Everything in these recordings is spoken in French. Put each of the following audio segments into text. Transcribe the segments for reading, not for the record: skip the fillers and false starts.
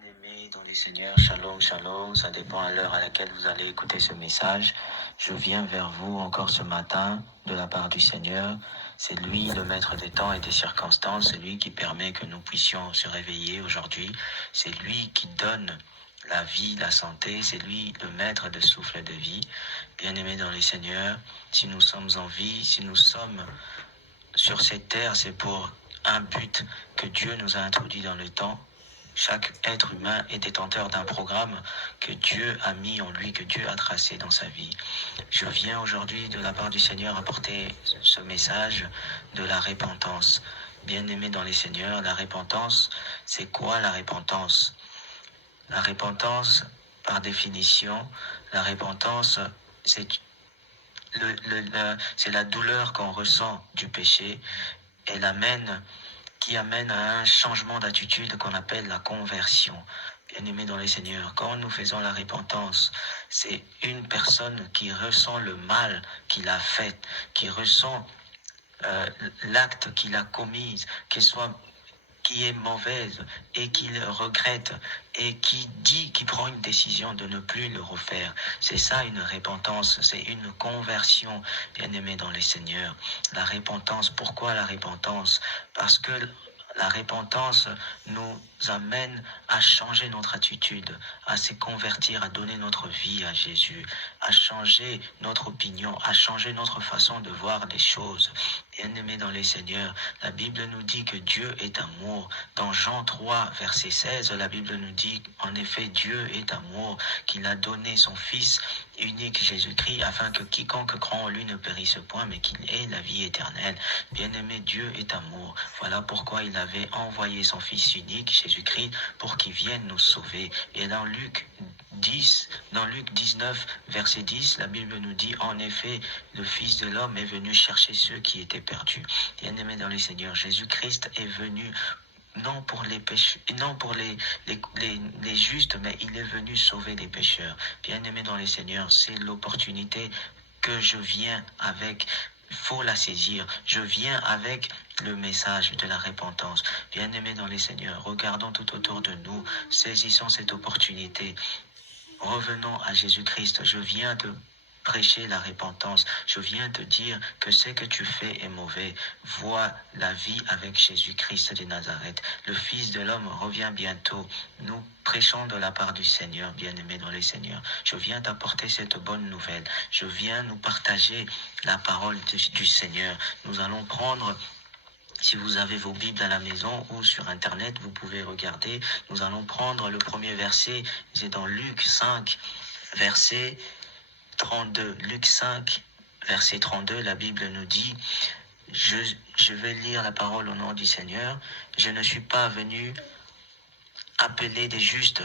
Bien-aimés dans les Seigneurs, shalom, shalom, ça dépend à l'heure à laquelle vous allez écouter ce message. Je viens vers vous encore ce matin de la part du Seigneur. C'est lui le maître des temps et des circonstances, c'est lui qui permet que nous puissions se réveiller aujourd'hui. C'est lui qui donne la vie, la santé, c'est lui le maître de souffle de vie. Bien-aimés dans les Seigneurs, si nous sommes en vie, si nous sommes sur cette terre, c'est pour un but que Dieu nous a introduit dans le temps. Chaque être humain est détenteur d'un programme que Dieu a mis en lui, que Dieu a tracé dans sa vie. Je viens aujourd'hui de la part du Seigneur apporter ce message de la repentance. Bien-aimé dans les Seigneurs, la repentance, c'est quoi la repentance? La repentance, par définition, la repentance, c'est c'est la douleur qu'on ressent du péché. Elle qui amène à un changement d'attitude qu'on appelle la conversion. Bien-aimés dans les Seigneurs, quand nous faisons la repentance, c'est une personne qui ressent le mal qu'il a fait, qui ressent l'acte qu'il a commis, qui est mauvaise et qu'il regrette et qui prend une décision de ne plus le refaire. C'est ça une repentance, c'est une conversion, bien-aimés dans les Seigneurs. La repentance, pourquoi la repentance? Parce que la repentance nous amène à changer notre attitude, à se convertir, à donner notre vie à Jésus, à changer notre opinion, à changer notre façon de voir les choses. Bien-aimés dans les Seigneurs, la Bible nous dit que Dieu est amour. Dans Jean 3, verset 16, la Bible nous dit, en effet, Dieu est amour, qu'il a donné son Fils unique, Jésus-Christ, afin que quiconque croit en lui ne périsse point, mais qu'il ait la vie éternelle. Bien-aimé, Dieu est amour. Voilà pourquoi il avait envoyé son Fils unique, Jésus-Christ, pour qu'il vienne nous sauver. Et dans Luc 19, verset 10, la Bible nous dit, en effet, le Fils de l'homme est venu chercher ceux qui étaient perdus. Bien-aimés dans les Seigneurs, Jésus-Christ est venu non pour les pécheurs, non pour les justes, mais il est venu sauver les pécheurs. Bien-aimés dans les Seigneurs, c'est l'opportunité que je viens avec. Il faut la saisir. Je viens avec le message de la repentance. Bien-aimés dans les Seigneurs, regardons tout autour de nous, saisissons cette opportunité. Revenons à Jésus-Christ. Je viens de prêcher la repentance. Je viens te dire que ce que tu fais est mauvais. Vois la vie avec Jésus-Christ de Nazareth. Le Fils de l'homme revient bientôt. Nous prêchons de la part du Seigneur, bien-aimé dans les Seigneurs. Je viens t'apporter cette bonne nouvelle. Je viens nous partager la parole du Seigneur. Nous allons prendre... Si vous avez vos Bibles à la maison ou sur Internet, vous pouvez regarder. Nous allons prendre le premier verset. C'est dans Luc 5, verset 32. Luc 5, verset 32, la Bible nous dit, je vais lire la parole au nom du Seigneur. Je ne suis pas venu appeler des justes,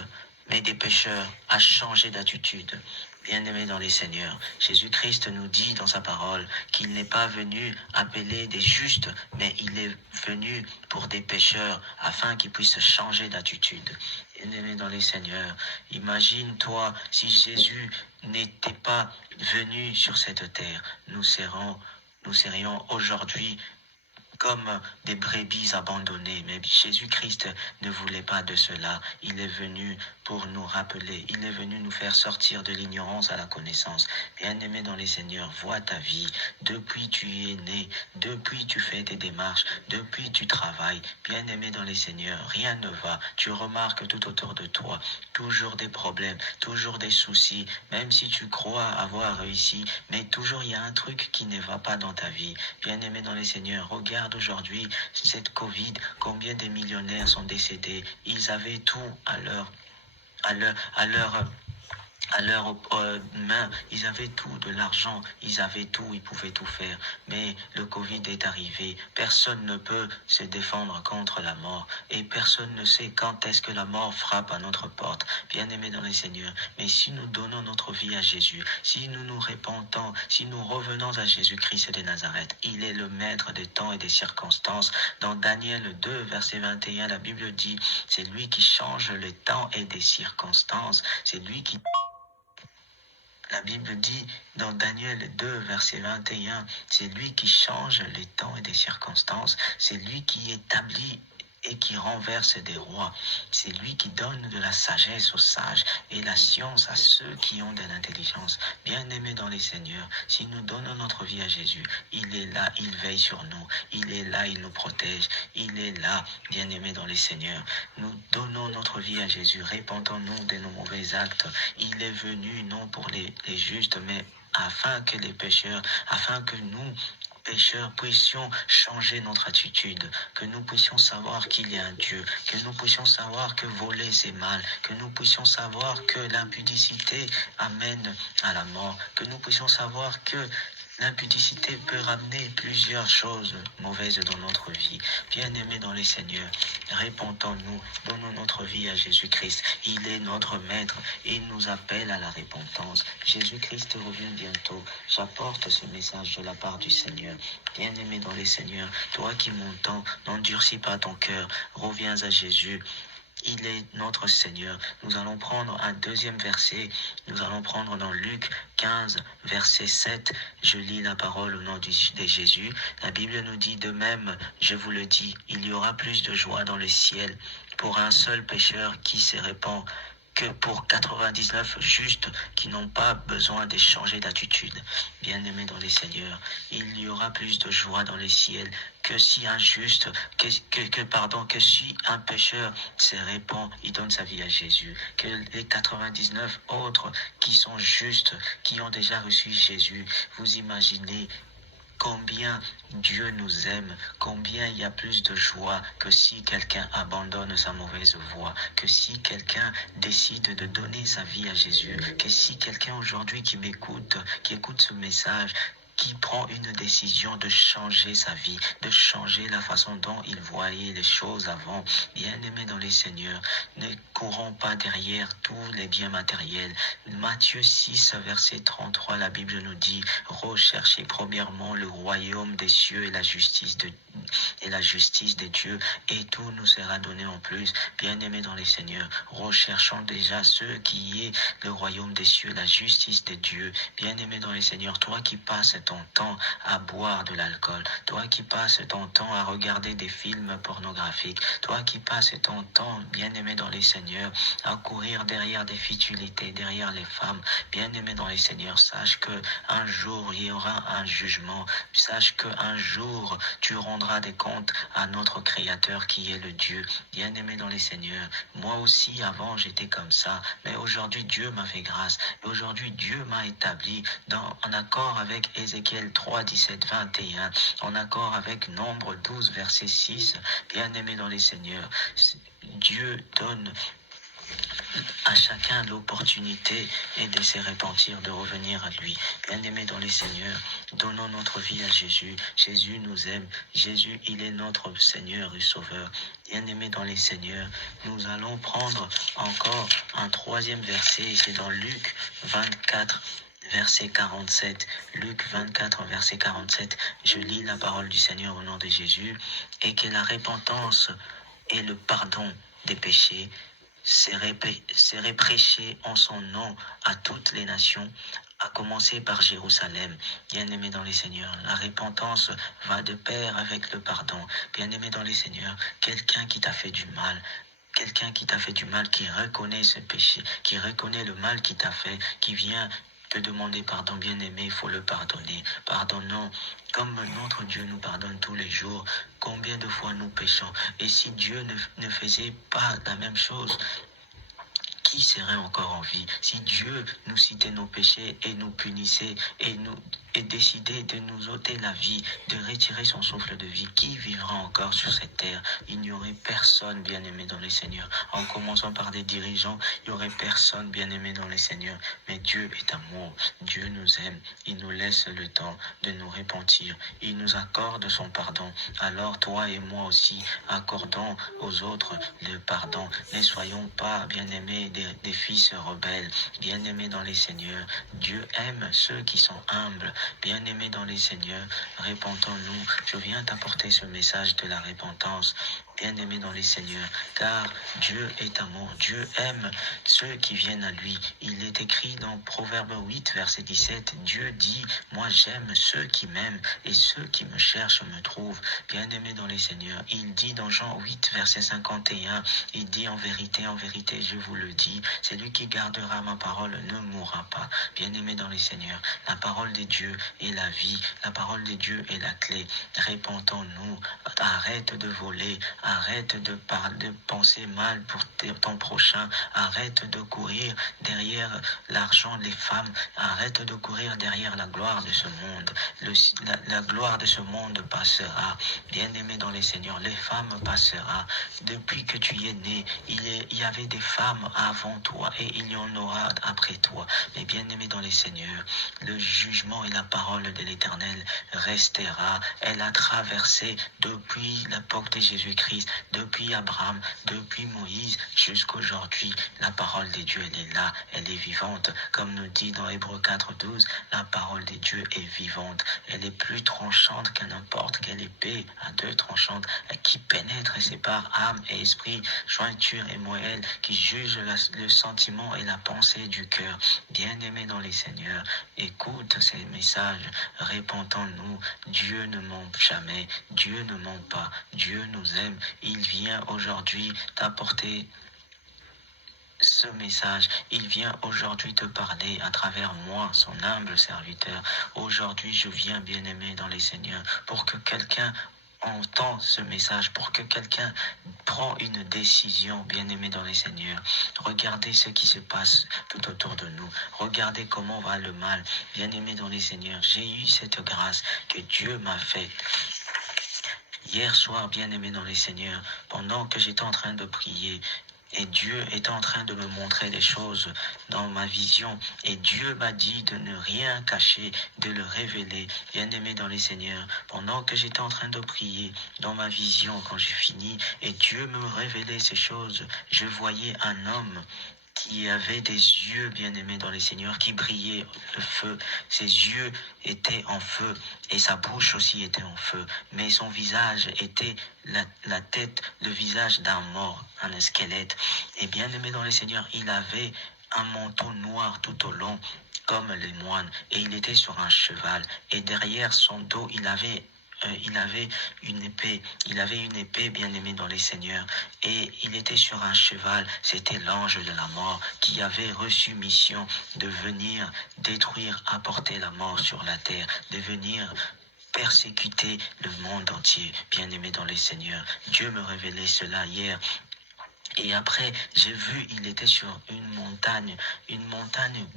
mais des pécheurs à changer d'attitude. Bien-aimés dans les Seigneurs, Jésus-Christ nous dit dans sa parole qu'il n'est pas venu appeler des justes, mais il est venu pour des pécheurs afin qu'ils puissent changer d'attitude. Bien-aimés dans les Seigneurs, imagine-toi si Jésus n'était pas venu sur cette terre, nous serions aujourd'hui comme des brebis abandonnées. Mais Jésus-Christ ne voulait pas de cela. Il est venu pour nous rappeler. Il est venu nous faire sortir de l'ignorance à la connaissance. Bien-aimé dans les Seigneurs, vois ta vie. Depuis tu es né, depuis tu fais tes démarches, depuis tu travailles. Bien-aimé dans les Seigneurs, rien ne va. Tu remarques tout autour de toi, toujours des problèmes, toujours des soucis, même si tu crois avoir réussi, mais toujours il y a un truc qui ne va pas dans ta vie. Bien-aimé dans les Seigneurs, regarde aujourd'hui cette Covid, combien de millionnaires sont décédés. Ils avaient tout à leur main, ils avaient tout, de l'argent, ils avaient tout, ils pouvaient tout faire. Mais le Covid est arrivé. Personne ne peut se défendre contre la mort. Et personne ne sait quand est-ce que la mort frappe à notre porte. Bien-aimés dans les Seigneurs. Mais si nous donnons notre vie à Jésus, si nous nous repentons, si nous revenons à Jésus-Christ de Nazareth, il est le maître des temps et des circonstances. Dans Daniel 2, verset 21, la Bible dit, c'est lui qui change les temps et des circonstances. C'est lui qui... La Bible dit dans Daniel 2, verset 21, c'est lui qui change les temps et des circonstances, c'est lui qui établit et qui renverse des rois. C'est lui qui donne de la sagesse aux sages et la science à ceux qui ont de l'intelligence. Bien-aimés dans les seigneurs, si nous donnons notre vie à Jésus, il est là, il veille sur nous, il est là, il nous protège, il est là, bien-aimés dans les seigneurs. Nous donnons notre vie à Jésus, répentons-nous de nos mauvais actes. Il est venu non pour les justes, mais afin que les pécheurs, afin que nous, pécheurs, puissions changer notre attitude, que nous puissions savoir qu'il y a un Dieu, que nous puissions savoir que voler c'est mal, que nous puissions savoir que l'impudicité amène à la mort, que nous puissions savoir que l'impudicité peut ramener plusieurs choses mauvaises dans notre vie. Bien-aimés dans les seigneurs, répentons-nous, donnons notre vie à Jésus-Christ. Il est notre maître, il nous appelle à la repentance. Jésus-Christ revient bientôt. J'apporte ce message de la part du Seigneur. Bien-aimé dans les seigneurs, toi qui m'entends, n'endurcis pas ton cœur, reviens à Jésus. Il est notre Seigneur. Nous allons prendre un deuxième verset. Nous allons prendre dans Luc 15, verset 7. Je lis la parole au nom de Jésus. La Bible nous dit de même, je vous le dis, il y aura plus de joie dans le ciel pour un seul pécheur qui se répand que pour 99 justes qui n'ont pas besoin de changer d'attitude. Bien-aimés dans les seigneurs, il y aura plus de joie dans les ciels que si un juste, que si un pécheur se répand, il donne sa vie à Jésus. Que les 99 autres qui sont justes, qui ont déjà reçu Jésus, vous imaginez combien Dieu nous aime, combien il y a plus de joie que si quelqu'un abandonne sa mauvaise voie, que si quelqu'un décide de donner sa vie à Jésus, que si quelqu'un aujourd'hui qui m'écoute, qui écoute ce message, qui prend une décision de changer sa vie, de changer la façon dont il voyait les choses avant. Bien-aimés dans les seigneurs, ne courons pas derrière tous les biens matériels. Matthieu 6, verset 33, la Bible nous dit, recherchez premièrement le royaume des cieux et la justice de Dieu, et tout nous sera donné en plus. Bien-aimés dans les seigneurs, recherchons déjà ce qui est le royaume des cieux, la justice de Dieu. Bien-aimés dans les seigneurs, toi qui passes ton temps à boire de l'alcool, toi qui passes ton temps à regarder des films pornographiques, toi qui passes ton temps, bien-aimé dans les seigneurs, à courir derrière des futilités, derrière les femmes, bien-aimé dans les seigneurs, sache que un jour il y aura un jugement, sache que un jour tu rendras des comptes à notre Créateur qui est le Dieu. Bien-aimé dans les seigneurs, moi aussi avant j'étais comme ça, mais aujourd'hui Dieu m'a fait grâce, et aujourd'hui Dieu m'a établi en accord avec Ézéchiel 3, 17, 21, en accord avec Nombre 12, verset 6, bien-aimé dans les seigneurs, Dieu donne à chacun l'opportunité et de se repentir, de revenir à lui. Bien-aimés dans les seigneurs, donnons notre vie à Jésus. Jésus nous aime. Jésus, il est notre Seigneur et Sauveur. Bien-aimés dans les seigneurs, nous allons prendre encore un troisième verset, c'est dans Luc 24, verset 47, Luc 24, verset 47, je lis la parole du Seigneur au nom de Jésus, et que la repentance et le pardon des péchés serait prêché en son nom à toutes les nations, à commencer par Jérusalem. Bien-aimés dans les seigneurs, la repentance va de pair avec le pardon. Bien-aimés dans les seigneurs, quelqu'un qui t'a fait du mal, quelqu'un qui t'a fait du mal, qui reconnaît ce péché, qui reconnaît le mal qu'il t'a fait, qui vient te demander pardon, bien-aimé, il faut le pardonner. Pardonnons, comme notre Dieu nous pardonne tous les jours. Combien de fois nous péchons? Et si Dieu ne faisait pas la même chose, qui serait encore en vie? Si Dieu nous citait nos péchés et nous punissait et décidait de nous ôter la vie, de retirer son souffle de vie, qui vivra encore sur cette terre? Il n'y aurait personne, bien-aimé dans les seigneurs. En commençant par des dirigeants, il n'y aurait personne, bien-aimé dans les seigneurs. Mais Dieu est amour. Dieu nous aime. Il nous laisse le temps de nous repentir. Il nous accorde son pardon. Alors toi et moi aussi, accordons aux autres le pardon. Ne soyons pas, bien-aimés, des fils rebelles. Bien-aimés dans les seigneurs, Dieu aime ceux qui sont humbles. Bien-aimés dans les seigneurs, repentons-nous. Je viens t'apporter ce message de la repentance. bien-aimés dans les seigneurs, car Dieu est amour. Dieu aime ceux qui viennent à lui. Il est écrit dans Proverbe 8, verset 17, Dieu dit, moi j'aime ceux qui m'aiment et ceux qui me cherchent me trouvent. Bien-aimés dans les seigneurs, il dit dans Jean 8, verset 51, il dit en vérité, je vous le dis, celui qui gardera ma parole ne mourra pas. Bien-aimés dans les seigneurs, la parole de Dieu est la vie, la parole de Dieu est la clé. Répentons-nous, arrête de voler, arrête de penser mal pour ton prochain, arrête de courir derrière l'argent, les femmes, arrête de courir derrière la gloire de ce monde. La gloire de ce monde passera. Bien-aimé dans les seigneurs, les femmes passera. Depuis que tu es né, il y avait des femmes avant toi et il y en aura après toi. Mais bien-aimé dans les seigneurs, le jugement et la parole de l'Éternel restera. Elle a traversé depuis l'époque de Jésus-Christ, depuis Abraham, depuis Moïse, jusqu'aujourd'hui. La parole de Dieu, elle est là, elle est vivante. Comme nous dit dans Hébreux 4:12, la parole de Dieu est vivante. Elle est plus tranchante que n'importe quelle épée à deux tranchantes, qui pénètre et sépare âme et esprit, jointure et moelle, qui juge le sentiment et la pensée du cœur. Bien-aimés dans les seigneurs, écoute ces messages, répentons-nous. Dieu ne ment jamais, Dieu ne ment pas, Dieu nous aime. Il vient aujourd'hui t'apporter ce message, il vient aujourd'hui te parler à travers moi, son humble serviteur. Aujourd'hui, je viens, bien-aimé dans les seigneurs, pour que quelqu'un entend ce message, pour que quelqu'un prend une décision, bien-aimé dans les seigneurs. Regardez ce qui se passe tout autour de nous. Regardez comment va le mal, bien-aimé dans les seigneurs. J'ai eu cette grâce que Dieu m'a faite. Hier soir, bien-aimé dans les seigneurs, pendant que j'étais en train de prier, et Dieu est en train de me montrer des choses dans ma vision. Et Dieu m'a dit de ne rien cacher, de le révéler. Bien-aimé dans les seigneurs, pendant que j'étais en train de prier dans ma vision, quand j'ai fini, et Dieu me révélait ces choses, je voyais un homme qui avait des yeux, bien-aimés dans les seigneurs, qui brillaient le feu. Ses yeux étaient en feu et sa bouche aussi était en feu. Mais son visage était la tête, le visage d'un mort, un squelette. Et bien-aimé dans les seigneurs, il avait un manteau noir tout au long, comme les moines, et il était sur un cheval. Et derrière son dos, il avait une épée, bien-aimé dans les seigneurs, et il était sur un cheval. C'était l'ange de la mort qui avait reçu mission de venir détruire, apporter la mort sur la terre, de venir persécuter le monde entier, bien-aimé dans les seigneurs. Dieu me révélait cela hier. Et après, j'ai vu, il était sur une montagne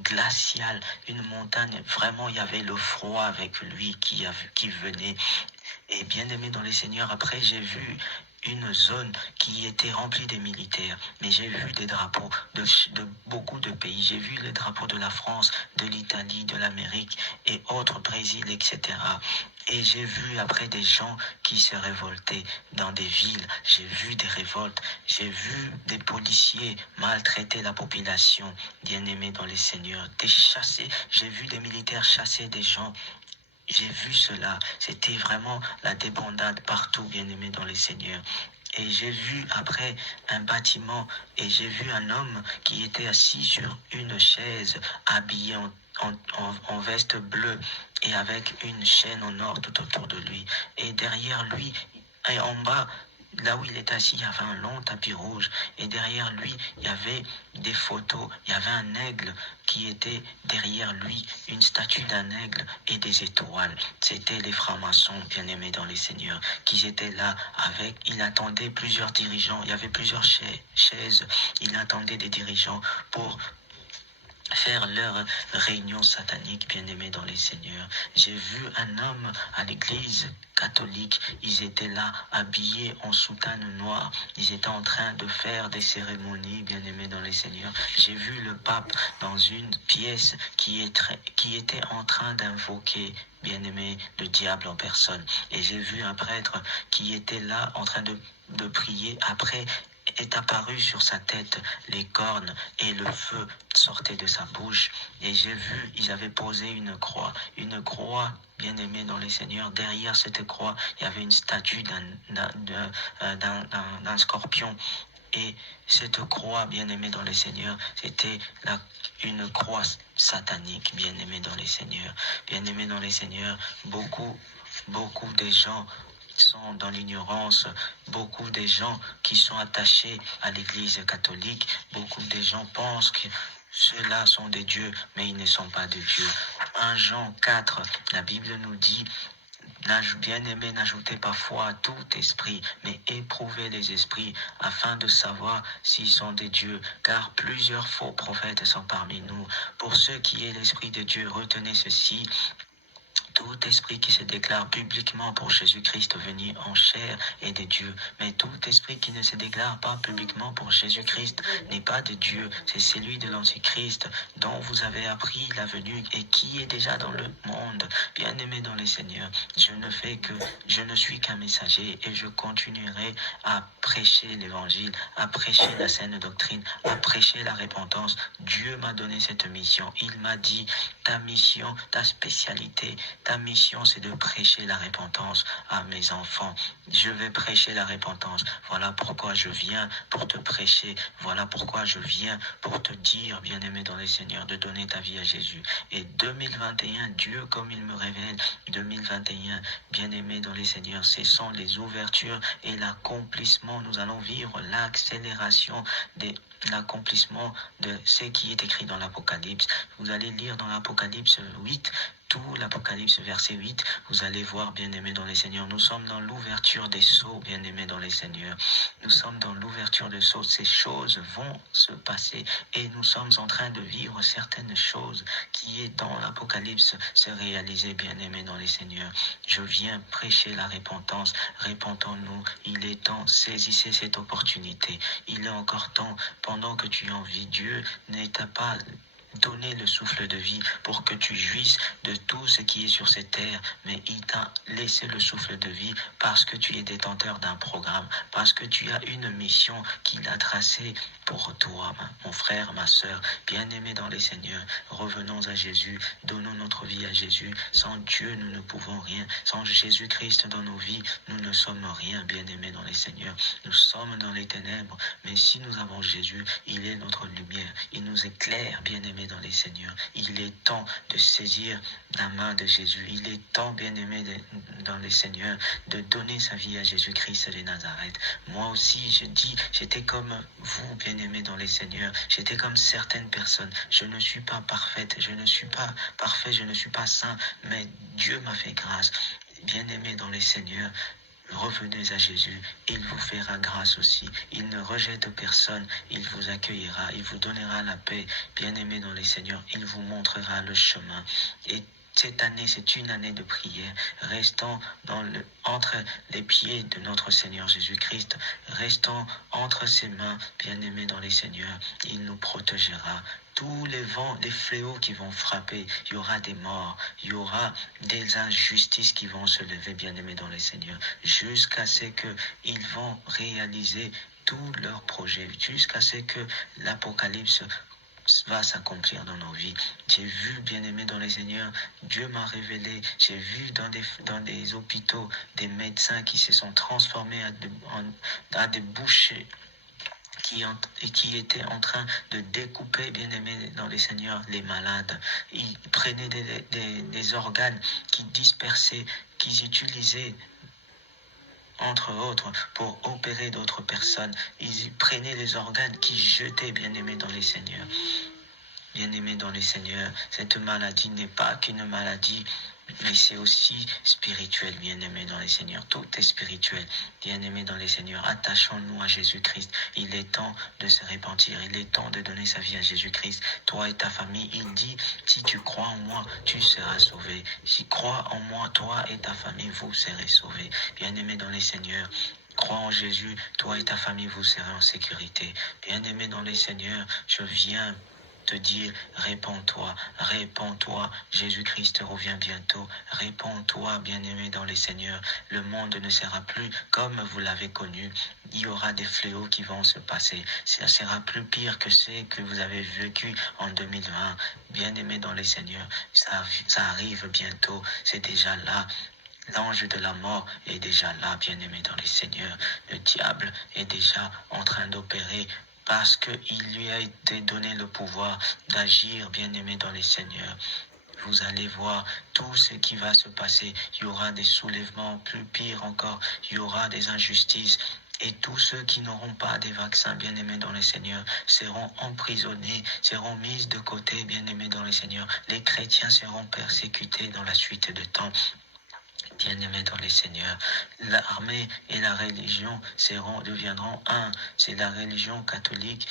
glaciale, une montagne, vraiment, il y avait le froid avec lui qui venait. Et bien-aimé dans les seigneurs, après, j'ai vu une zone qui était remplie de militaires. Mais j'ai vu des drapeaux de beaucoup de pays. J'ai vu les drapeaux de la France, de l'Italie, de l'Amérique et autres, Brésil, etc. Et j'ai vu après des gens qui se révoltaient dans des villes. J'ai vu des révoltes. J'ai vu des policiers maltraiter la population. Bien-aimés dans les seigneurs, des chassés. J'ai vu des militaires chasser des gens. J'ai vu cela. C'était vraiment la débandade partout, bien-aimé dans les seigneurs. Et j'ai vu après un bâtiment et j'ai vu un homme qui était assis sur une chaise, habillé en veste bleue et avec une chaîne en or tout autour de lui. Et derrière lui, et en bas, là où il était assis, il y avait un long tapis rouge. Et derrière lui, il y avait des photos. Il y avait un aigle qui était derrière lui, une statue d'un aigle et des étoiles. C'était les francs-maçons, bien-aimés dans les seigneurs, qui étaient là avec, il attendait plusieurs dirigeants. Il y avait plusieurs chaises. Il attendait des dirigeants pour faire leur réunion satanique, bien-aimés dans les seigneurs. J'ai vu un homme à l'église catholique, ils étaient là, habillés en soutane noire, ils étaient en train de faire des cérémonies, bien-aimés dans les seigneurs. J'ai vu le pape dans une pièce qui était en train d'invoquer, bien-aimé, le diable en personne. Et j'ai vu un prêtre qui était là en train de prier. Après, est apparu sur sa tête, les cornes et le feu sortaient de sa bouche. Et j'ai vu, ils avaient posé une croix, bien-aimé dans les seigneurs. Derrière cette croix, il y avait une statue d'un scorpion. Et cette croix, bien-aimé dans les seigneurs, c'était une croix satanique, bien-aimé dans les seigneurs. Bien-aimé dans les seigneurs, beaucoup des gens sont dans l'ignorance, beaucoup des gens qui sont attachés à l'église catholique, beaucoup des gens pensent que ceux-là sont des dieux, mais ils ne sont pas des dieux. 1 Jean 4, la Bible nous dit: bien-aimés, n'ajoutez pas foi à tout esprit, mais éprouvez les esprits, afin de savoir s'ils sont des dieux, car plusieurs faux prophètes sont parmi nous. Pour ceux qui est l'esprit de Dieu, retenez ceci: tout esprit qui se déclare publiquement pour Jésus-Christ venu en chair est de Dieu. Mais tout esprit qui ne se déclare pas publiquement pour Jésus-Christ n'est pas de Dieu. C'est celui de l'Antichrist dont vous avez appris la venue et qui est déjà dans le monde. Bien-aimé dans les seigneurs, je ne suis qu'un messager et je continuerai à prêcher l'évangile, à prêcher la saine doctrine, à prêcher la repentance. Dieu m'a donné cette mission. Il m'a dit: ta mission, ta spécialité, ta mission, c'est de prêcher la repentance à mes enfants. Je vais prêcher la repentance. Voilà pourquoi je viens pour te prêcher. Voilà pourquoi je viens pour te dire, bien-aimé dans les seigneurs, de donner ta vie à Jésus. Et 2021, Dieu, comme il me révèle, 2021, bien-aimé dans les seigneurs, ce sont les ouvertures et l'accomplissement. Nous allons vivre l'accélération l'accomplissement de ce qui est écrit dans l'Apocalypse. Vous allez lire dans l'Apocalypse 8, tout l'Apocalypse verset 8, vous allez voir, bien-aimés dans les seigneurs, nous sommes dans l'ouverture des sceaux, bien-aimés dans les seigneurs. Nous sommes dans l'ouverture des sceaux. Ces choses vont se passer et nous sommes en train de vivre certaines choses qui est dans l'Apocalypse se réaliser, bien-aimés dans les seigneurs. Je viens prêcher la repentance. Repentons-nous. Il est temps. Saisissez cette opportunité. Il est encore temps. Pendant que tu en vis, Dieu ne t'a pas donné le souffle de vie pour que tu jouisses de tout ce qui est sur cette terre, mais il t'a laissé le souffle de vie parce que tu es détenteur d'un programme, parce que tu as une mission qu'il a tracée pour toi, mon frère, ma soeur, bien-aimé dans les seigneurs. Revenons à Jésus, donnons notre vie à Jésus. Sans Dieu, nous ne pouvons rien. Sans Jésus-Christ dans nos vies, nous ne sommes rien, bien-aimés dans les seigneurs. Nous sommes dans les ténèbres, mais si nous avons Jésus, il est notre lumière. Il nous éclaire, bien-aimés dans les seigneurs. Il est temps de saisir la main de Jésus. Il est temps, bien-aimés dans les seigneurs, de donner sa vie à Jésus-Christ de Nazareth. Moi aussi, je dis, j'étais comme vous, bien-aimés dans les seigneurs. J'étais comme certaines personnes. Je ne suis pas parfaite, je ne suis pas parfait, je ne suis pas saint, mais Dieu m'a fait grâce. Bien-aimés dans les seigneurs, revenez à Jésus, il vous fera grâce aussi. Il ne rejette personne, il vous accueillera, il vous donnera la paix. Bien-aimé dans les seigneurs, il vous montrera le chemin. Et cette année, c'est une année de prière. Restons entre les pieds de notre Seigneur Jésus-Christ. Restons entre ses mains, bien-aimés dans les seigneurs. Il nous protégera. Tous les vents, les fléaux qui vont frapper, il y aura des morts, il y aura des injustices qui vont se lever, bien-aimés dans les seigneurs, jusqu'à ce qu'ils vont réaliser tous leurs projets, jusqu'à ce que l'Apocalypse va s'accomplir dans nos vies. J'ai vu, bien-aimé dans les seigneurs, Dieu m'a révélé, j'ai vu dans des hôpitaux des médecins qui se sont transformés à des bouchers qui étaient en train de découper, bien-aimés dans les seigneurs, les malades. Ils prenaient des organes qui dispersaient, qu'ils utilisaient entre autres, pour opérer d'autres personnes. Ils prenaient les organes qu'ils jetaient, bien-aimés dans les seigneurs. Bien-aimés dans les seigneurs, cette maladie n'est pas qu'une maladie, mais c'est aussi spirituel, bien-aimés dans les seigneurs. Tout est spirituel, bien-aimés dans les seigneurs. Attachons-nous à Jésus-Christ. Il est temps de se repentir. Il est temps de donner sa vie à Jésus-Christ. Toi et ta famille, il dit, si tu crois en moi, tu seras sauvé. Si tu crois en moi, toi et ta famille, vous serez sauvés. Bien-aimés dans les seigneurs, crois en Jésus, toi et ta famille, vous serez en sécurité. Bien-aimés dans les seigneurs, je viens te dire, répands-toi, répands-toi, Jésus-Christ revient bientôt, répands-toi, bien-aimé dans les Seigneurs. Le monde ne sera plus comme vous l'avez connu. Il y aura des fléaux qui vont se passer. Ça sera plus pire que ce que vous avez vécu en 2020. Bien-aimé dans les Seigneurs, ça arrive bientôt, c'est déjà là. L'ange de la mort est déjà là, bien-aimé dans les Seigneurs. Le diable est déjà en train d'opérer parce qu'il lui a été donné le pouvoir d'agir, bien-aimé dans les Seigneurs. Vous allez voir tout ce qui va se passer. Il y aura des soulèvements plus pires encore. Il y aura des injustices. Et tous ceux qui n'auront pas des vaccins, bien-aimés dans le Seigneur, seront emprisonnés, seront mis de côté, bien-aimés dans le Seigneur. Les chrétiens seront persécutés dans la suite de temps. Bien-aimés dans les Seigneurs, l'armée et la religion deviendront un. C'est la religion catholique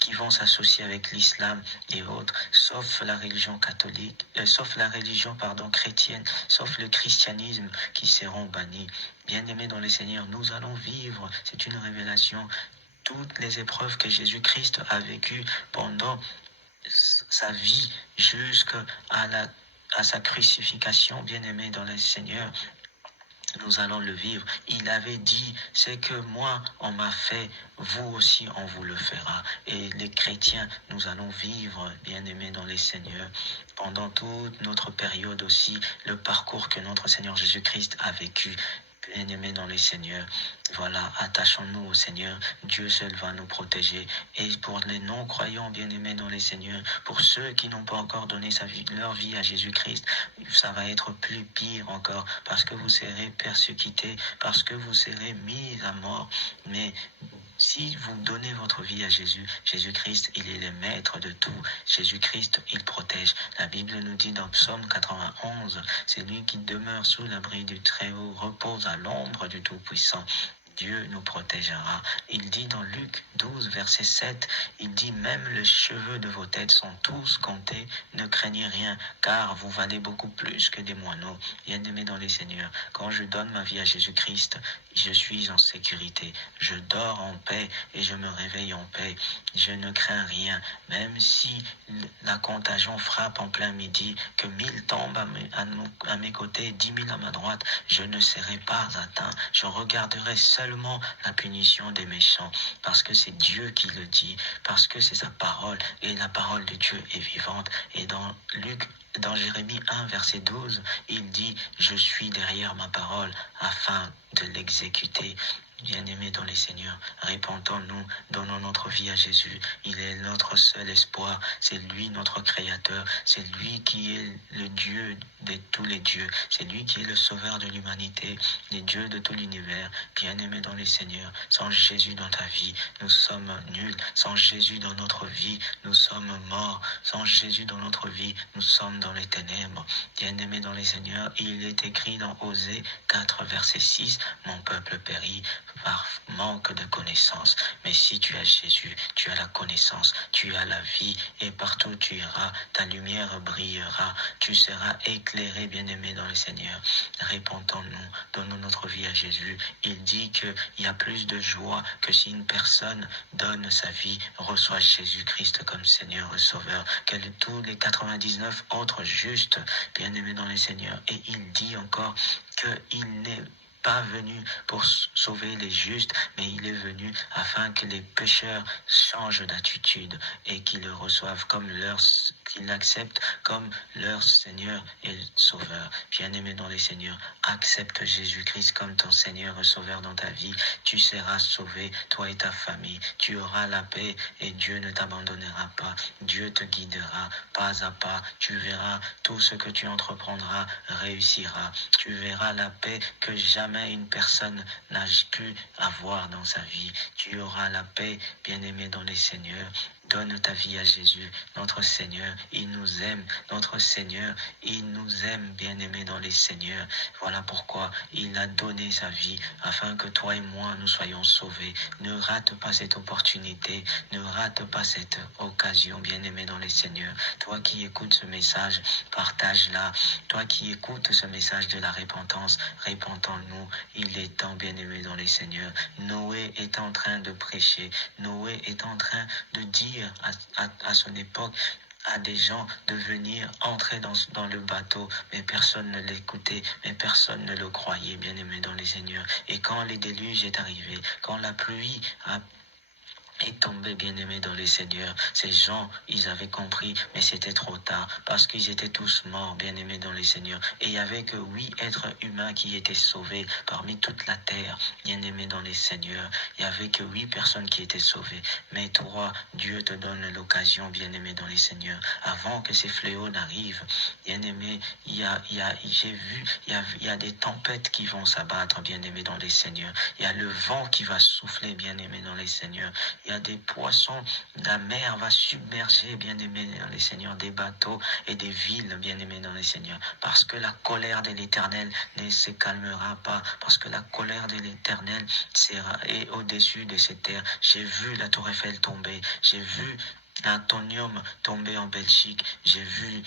qui vont s'associer avec l'islam et autres, sauf la religion catholique, sauf la religion chrétienne, sauf le christianisme qui seront bannis. Bien-aimés dans les Seigneurs, nous allons vivre, c'est une révélation, toutes les épreuves que Jésus-Christ a vécues pendant sa vie jusqu'à sa crucifixion, bien-aimés dans le Seigneur, nous allons le vivre. Il avait dit, c'est que moi, on m'a fait, vous aussi, on vous le fera. Et les chrétiens, nous allons vivre, bien-aimés dans les Seigneurs, pendant toute notre période aussi, le parcours que notre Seigneur Jésus-Christ a vécu. Bien-aimés dans les Seigneurs, voilà, attachons-nous au Seigneur. Dieu seul va nous protéger. Et pour les non-croyants, bien-aimés dans les Seigneurs, pour ceux qui n'ont pas encore donné leur vie à Jésus-Christ, ça va être plus pire encore, parce que vous serez persécutés, parce que vous serez mis à mort. Mais si vous donnez votre vie à Jésus, Jésus-Christ, il est le maître de tout. Jésus-Christ, il protège. La Bible nous dit dans Psaume 91, c'est lui qui demeure sous l'abri du Très-Haut, repose à l'ombre du Tout-Puissant. Dieu nous protégera. Il dit dans Luc 12, verset 7, il dit, même les cheveux de vos têtes sont tous comptés, ne craignez rien, car vous valez beaucoup plus que des moineaux. Bien-aimés dans les Seigneurs, quand je donne ma vie à Jésus-Christ, je suis en sécurité. Je dors en paix et je me réveille en paix. Je ne crains rien, même si la contagion frappe en plein midi, que 1000 tombent à mes côtés, 10 000 à ma droite, je ne serai pas atteint. Je regarderai seulement la punition des méchants, parce que c'est Dieu qui le dit, parce que c'est sa parole, et la parole de Dieu est vivante. Et dans Jérémie 1, verset 12, il dit, je suis derrière ma parole afin de l'exécuter. Bien-aimés dans les Seigneurs, répentons-nous, donnons notre vie à Jésus. Il est notre seul espoir. C'est lui notre Créateur. C'est lui qui est le Dieu de tous les dieux. C'est lui qui est le Sauveur de l'humanité, le Dieu de tout l'univers. Bien-aimés dans les Seigneurs, sans Jésus dans ta vie, nous sommes nuls. Sans Jésus dans notre vie, nous sommes morts. Sans Jésus dans notre vie, nous sommes dans les ténèbres. Bien-aimés dans les Seigneurs, il est écrit dans Osée 4, verset 6, mon peuple périt par manque de connaissance. Mais si tu as Jésus, tu as la connaissance, tu as la vie, et partout tu iras, ta lumière brillera, tu seras éclairé, bien-aimé dans le Seigneur. Répentons-nous, donnons notre vie à Jésus. Il dit qu'il y a plus de joie que si une personne donne sa vie, reçoit Jésus-Christ comme Seigneur et Sauveur, que tous les 99 autres justes, bien-aimés dans le Seigneur. Et il dit encore qu'il n'est pas venu pour sauver les justes, mais il est venu afin que les pécheurs changent d'attitude et qu'ils le reçoivent qu'ils l'acceptent comme leur Seigneur et Sauveur. Bien-aimé dans les Seigneurs, accepte Jésus-Christ comme ton Seigneur et Sauveur dans ta vie. Tu seras sauvé, toi et ta famille. Tu auras la paix et Dieu ne t'abandonnera pas. Dieu te guidera pas à pas. Tu verras tout ce que tu entreprendras réussira. Tu verras la paix que jamais une personne n'a pu avoir dans sa vie. Tu auras la paix, bien-aimé dans les Seigneurs. Donne ta vie à Jésus, notre Seigneur. Il nous aime, notre Seigneur. Il nous aime, bien-aimé dans les Seigneurs. Voilà pourquoi il a donné sa vie, afin que toi et moi, nous soyons sauvés. Ne rate pas cette opportunité. Ne rate pas cette occasion, bien-aimé dans les Seigneurs. Toi qui écoutes ce message, partage-la. Toi qui écoutes ce message de la repentance, répentons-nous. Il est temps, bien-aimé dans les Seigneurs. Noé est en train de prêcher. Noé est en train de dire dire à son époque à des gens de venir entrer dans le bateau, mais personne ne l'écoutait, mais personne ne le croyait, bien-aimé dans les seigneurs. Et quand le déluge est arrivé, quand la pluie est tombé, bien-aimé dans les seigneurs. Ces gens, ils avaient compris, mais c'était trop tard, parce qu'ils étaient tous morts, bien-aimés dans les seigneurs. Et il n'y avait que 8 êtres humains qui étaient sauvés parmi toute la terre, bien-aimés dans les seigneurs. Il n'y avait que 8 personnes qui étaient sauvées. Mais toi, Dieu te donne l'occasion, bien-aimé dans les seigneurs, avant que ces fléaux n'arrivent. Bien-aimé, j'ai vu, il y a des tempêtes qui vont s'abattre, bien-aimé dans les seigneurs. Il y a le vent qui va souffler, bien-aimé dans les seigneurs. Il y a des poissons, la mer va submerger, bien-aimés dans les seigneurs, des bateaux et des villes, bien-aimés dans les seigneurs. Parce que la colère de l'Éternel ne se calmera pas. Parce que la colère de l'Éternel est au-dessus de ces terres. J'ai vu la tour Eiffel tomber. J'ai vu l'Antonium tomber en Belgique. J'ai vu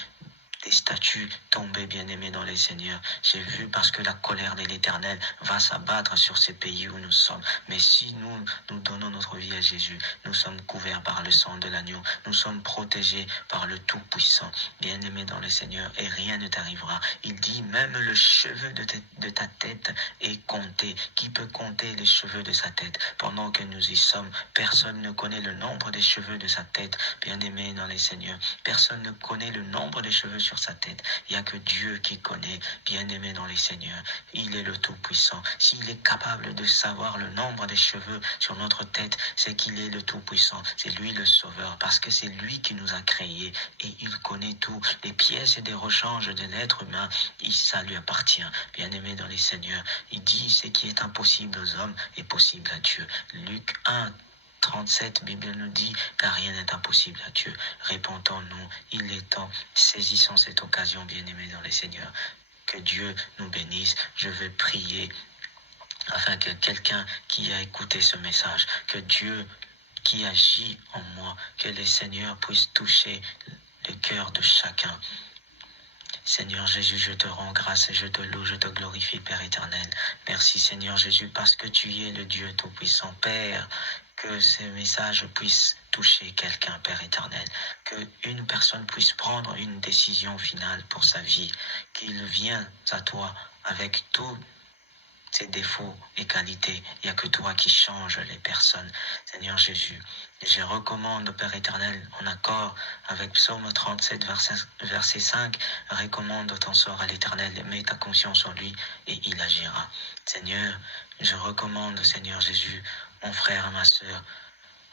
des statues tombées, bien-aimées dans les seigneurs. J'ai vu parce que la colère de l'Éternel va s'abattre sur ces pays où nous sommes. Mais si nous donnons notre vie à Jésus, nous sommes couverts par le sang de l'agneau. Nous sommes protégés par le Tout-Puissant. Bien-aimés dans le Seigneur, et rien ne t'arrivera. Il dit, même le cheveu de ta tête est compté. Qui peut compter les cheveux de sa tête? Pendant que nous y sommes, personne ne connaît le nombre des cheveux de sa tête. Bien-aimés dans les seigneurs, personne ne connaît le nombre des cheveux sur sa tête. Il n'y a que Dieu qui connaît, bien-aimé dans les seigneurs. Il est le Tout-Puissant. S'il est capable de savoir le nombre des cheveux sur notre tête, c'est qu'il est le Tout-Puissant. C'est lui le Sauveur, parce que c'est lui qui nous a créés et il connaît tout. Les pièces et des rechanges de l'être humain, ça lui appartient. Bien-aimé dans les seigneurs, il dit ce qui est impossible aux hommes est possible à Dieu. Luc 1, 37, Bible nous dit, car rien n'est impossible à Dieu. Répondons-nous, il est temps, saisissons cette occasion, bien-aimés dans les seigneurs. Que Dieu nous bénisse. Je vais prier afin que quelqu'un qui a écouté ce message, que Dieu qui agit en moi, que les seigneurs puissent toucher le cœur de chacun. Seigneur Jésus, je te rends grâce et je te loue, je te glorifie, Père éternel. Merci Seigneur Jésus, parce que tu es le Dieu Tout-Puissant. Père, que ces messages puissent toucher quelqu'un, Père éternel. Que une personne puisse prendre une décision finale pour sa vie. Qu'il vienne à toi avec tout ses défauts et qualités. Il n'y a que toi qui changes les personnes. Seigneur Jésus, je recommande, Père éternel, en accord avec Psaume 37, verset 5, recommande ton sort à l'Éternel, mets ta conscience en lui et il agira. Seigneur, je recommande, Seigneur Jésus, mon frère et ma sœur,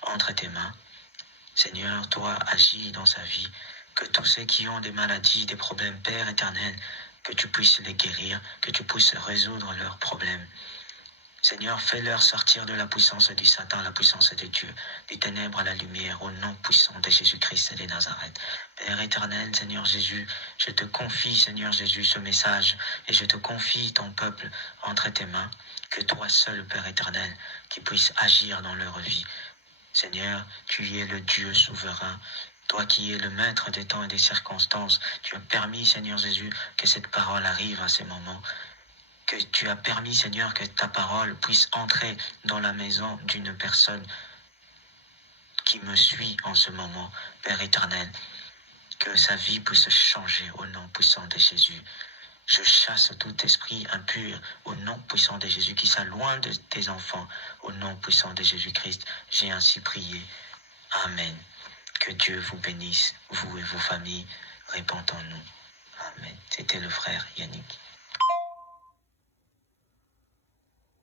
entre tes mains. Seigneur, toi, agis dans sa vie. Que tous ceux qui ont des maladies, des problèmes, Père éternel, que tu puisses les guérir, que tu puisses résoudre leurs problèmes. Seigneur, fais-leur sortir de la puissance du Satan, la puissance de Dieu, des ténèbres à la lumière, au nom puissant de Jésus-Christ et de Nazareth. Père éternel, Seigneur Jésus, je te confie, Seigneur Jésus, ce message, et je te confie ton peuple entre tes mains, que toi seul, Père éternel, qui puisse agir dans leur vie. Seigneur, tu es le Dieu souverain. Toi qui es le maître des temps et des circonstances, tu as permis, Seigneur Jésus, que cette parole arrive à ces moments. Que tu as permis, Seigneur, que ta parole puisse entrer dans la maison d'une personne qui me suit en ce moment, Père éternel. Que sa vie puisse changer au nom puissant de Jésus. Je chasse tout esprit impur au nom puissant de Jésus qui s'éloigne de tes enfants. Au nom puissant de Jésus-Christ, j'ai ainsi prié. Amen. Que Dieu vous bénisse, vous et vos familles. Répondons-nous. Amen. C'était le frère Yannick.